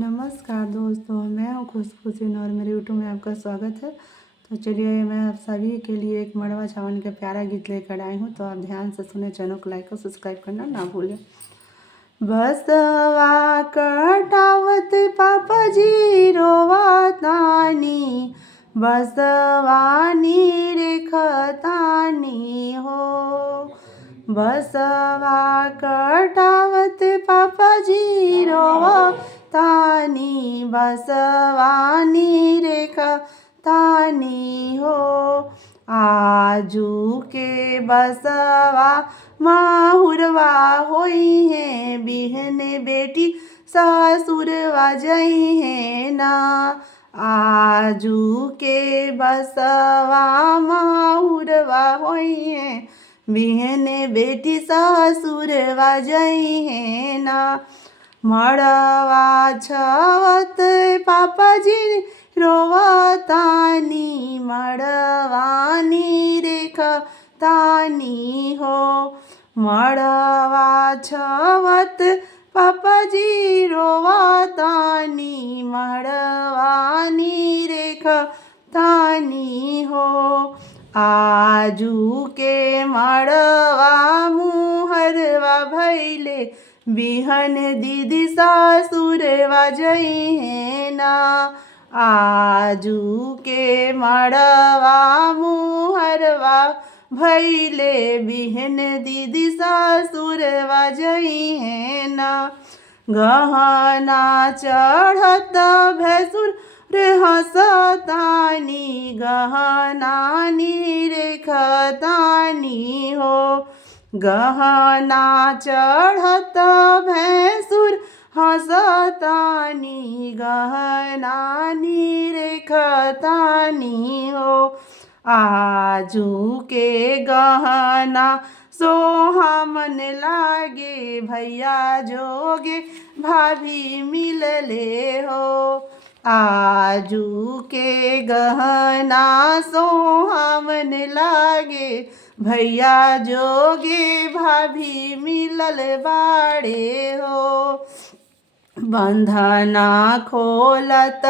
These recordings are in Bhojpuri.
नमस्कार दोस्तों, मैं हूँ खुशखुशी और मेरे यूट्यूब में आपका स्वागत है। तो चलिए मैं आप सभी के लिए एक मड़वा छावन का प्यारा गीत लेकर आई हूँ, तो आप ध्यान से सुने। चैनल को लाइक और सब्सक्राइब करना ना भूलें। बसवा कटावत पापा जी रोवतानी, बसवानी रेखतानी हो। बसवा कटावत पापा जी रोवतानी, बसवानी रेखतानी हो। आजू के बसवा माहुरवा होई है, बिहन बेटी सासुरवा जई है ना। आजू के बसवा माहुरवा होई है, बिहन बेटी सासुरवा जई है ना। मड़वा छवत पापा जी रोवतानी, मड़वानी रेखतानी हो। मड़वा छवत पापा जी रोवतानी, मड़वानी रेखतानी हो। आजू के मड़वा मुहरवा भैले, बिहन दीदी सासुरवा जई है ना। आजू के मड़वा मुहरवा भैले, बिहन दीदी सासुरवा जई है ना। गहना चढ़त भैसुर रे हसतानी, गहनानी रेखतानी हो। गहना चढ़त भैसुर हसतानी, गहनानी रेखतानी हो। आजू के गहना सोहामन लागे, भैया जोगे भाभी मिलले हो। आजू के गहना सोहामन लागे, भैया जोगे भाभी मिलल बाड़े हो। बंधना खोलत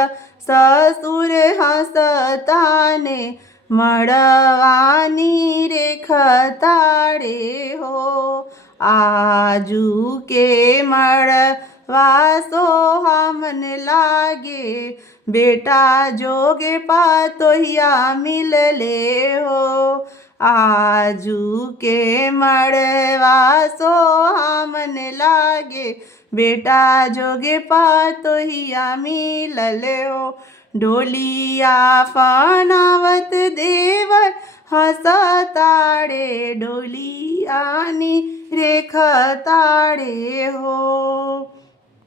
ससुर हसताने, मड़वानी रेखताड़े हो। आजू के मड़वा सोहामन लागे, बेटा जोगे पातोहिया मिलले हो। आजू के मड़वा सोहामन लागे, बेटा जोगे पातोहिया मिलले हो। डोलिया फनावत देवर हसताड़े, डोलियानी रेखताड़े हो।